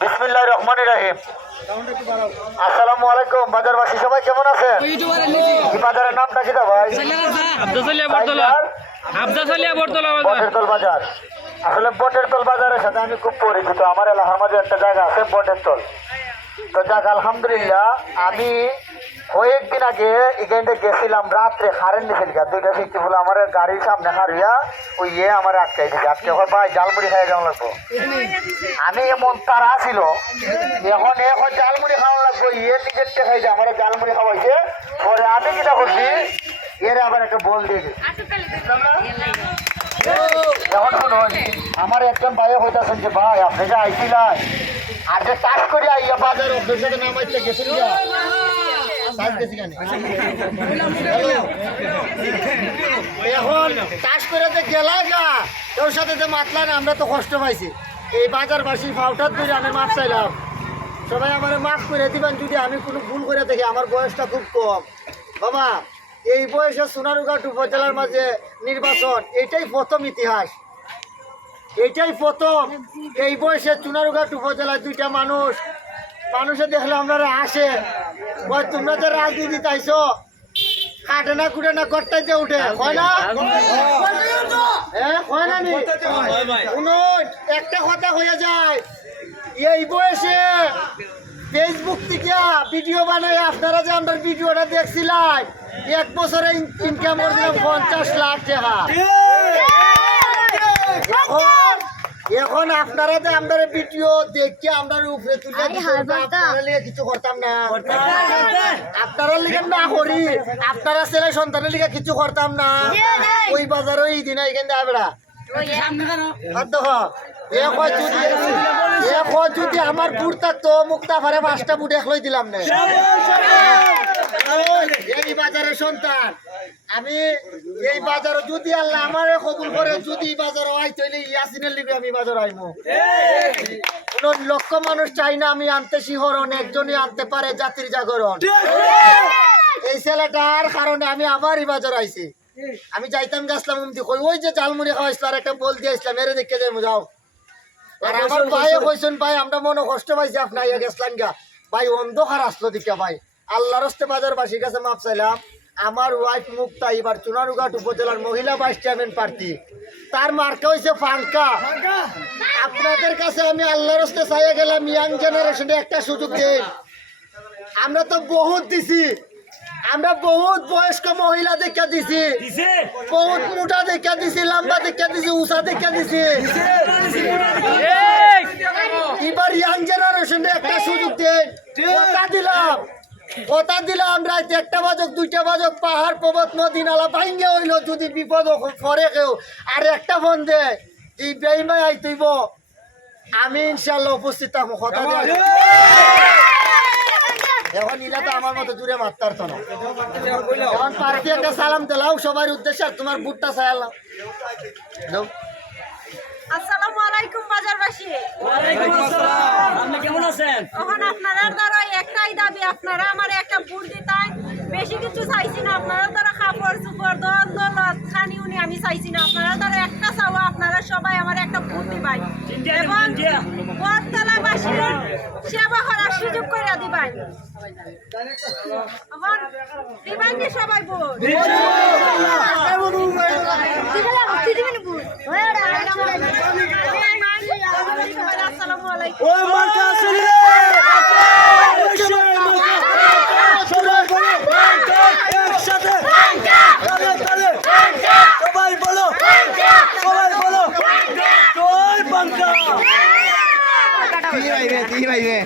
বিসমিল্লাহির রহমানির রহিম। আসসালামু আলাইকুম বাজারবাসী সবাই কেমন আছেন? এই বাজারের নামটা কি ভাই? বটেরতল বাজার। আসলে বটেরতল বাজারের সাথে আমি খুব পরিচিত। আমার এলাকার মাঝে একটা জায়গা আছে বটেরতল। তো যাক আলহামদুলিল্লাহ, আমি কয়েকদিন আগে এখানে গেছিলাম রাত্রে হারেন নিছিল দুইটা শিখতে বলে আমার গাড়ির সামনে হারিয়া ওই আমার আটকাই দিচ্ছে। আজকে ভাই জালমুড়ি খাই যাওয়া লাগবো। আমি এমন তারা ছিল এখন জালমুড়ি খাওয়া লাগবো। নিজের টেকাই যে আমার জালমুড়ি খাওয়াইছে। পরে আমি কিটা করছি এর আবার একটা বল দিয়ে গেছি। এখন শুনুন, আমার একজন ভাই হইতেছেন যে ভাই আপনি যে আইছিলেন আর যে চাষ করে আইয়া বাজার অফিসের সাথে নামাইতে গেছিল এখন চাষ করে যে গেলা গা তোর সাথে যে মাতলা না, আমরা তো কষ্ট পাইছি। এই বাজারবাসী ফাউটার ধরে আমি মাপ চাইলাম, সবাই আমার মাফ করে দিবেন যদি আমি কোনো ভুল করে থাকি। আমার বয়সটা খুব কম বাবা। এই বয়সে সোনারুঘাট উপজেলার মাঝে নির্বাচন, এটাই প্রথম ইতিহাস, এইটাই প্রথম। এই বয়সে সোনারুঘাট উপজেলায় দুইটা মানুষে দেখলে আপনারা আসে তোমরা যে রাজনীতি চাইছো কাটে না কুটে না গড়টাই দিয়ে উঠে হয় না? হ্যাঁ হয় না? কোনো একটা কথা হয়ে যায় এই বয়সে ফেসবুক থেকে ভিডিও বানাই আপনারা যে আমার ভিডিওটা দেখছিলেন, এক বছরে ইনকাম করছিলাম 50 লাখ টাকা। এখন আপনারা যে আমাদের ভিডিও দেখে আমরা উপরে তুলে কিছু করতাম না, আপনারা লিখেন না করি, আপনারা ছেলে সন্তানের লিখে কিছু করতাম না। ওই বাজারও এই দিন এখানে যাবেরা যদি আমার বুট থাকতো মুক্তা ফারে 5টা বুট একলাই দিলাম না। এই বাজারের সন্তান আমি, এই বাজারে যদি আল্লাহ আমারে কবুল করে, যদি বাজারে আইতে হইলে ইয়াসিনের লিগে আমি বাজারে আইমু। কোন লক্ষ মানুষ চাই না আমি আনতে শিহরণ, একজনই আনতে পারে জাতির জাগরণ। এই ছেলেটার কারণে আমি আবার এই বাজারে আইছি। আমি যাইতাম গাছলাম ওই যে জালমুড়ি খাওয়াইছিল আর একটা বল দিয়ে আসলাম, এরে দেখে যাই যাও। আর আমার ভাইও কইছেন ভাই আমরা মনে কষ্ট পাইছি আপনার ইয়া গেছিলাম গা ভাই, অন্ধকার আসলো দিকা ভাই। আল্লাহর হস্তে বাজারবাসীর কাছে মাপ চাইলাম। আমার ওয়াইফ মুক্তা এবার সোনারুঘাট উপজেলার মহিলা ভাইস চেয়ারম্যান প্রার্থী, তার মার্কা হয়েছে ফাঙ্কা। আপনাদের কাছে আমি আল্লাহর হস্তে চাইয়া গেলাম ইয়াং জেনারেশনে একটা সুযোগ দেন। আমরা তো বহুত দিছি, আমরা বহুত বয়স্ক মহিলা দেখা দিছি, বহুত মোটা দেখা দিছি, লম্বা দেখা দিছি, উষা দেখা দিছি। এবার ইয়াং জেনারেশনে একটা সুযোগ দেন। কথা দিলাম রাইতে 1টা বাজক 2টা বাজক পাহাড় পর্বত নদী নালা ভাঙ্গে হইল, যদি বিপদ পরে কেউ আর একটা ফোন দে এই বেইমাই আইতইব, আমি ইনশাল্লাহ উপস্থিত থাকবো। কথা দিয়ে এখন ইলা তো আমার মতো দূরে মারতার তো না। এখন পার্টি একটা সালাম দিলাও সবার উদ্দেশ্যে, আর তোমার বুটটা চাইলাম। আসসালামু আলাইকুম বাজারবাসী। ওয়ালাইকুম আসসালাম। আপনি কেমন আছেন? এখন আপনারা দ্বারা একটাই দাবি, আপনারা আমার একটা ভোট দিতেন, বেশি কিছু চাইছি না। আপনারা দ্বারা কাপড় চোপড় দৌলত খানি উনি আমি চাইছি না। আপনারা দ্বারা একটা চাওয়া, আপনারা সবাই আমার একটা ভোট দিবেন এবং বটতলাবাসীর সেবা করার সুযোগ করে দিবেন। আমার দিবেন নি সবাই ভোট? আসসালামু আলাইকুম। সবাই বলো, সবাই বলো, জয় বাংলা। কি ভাইবে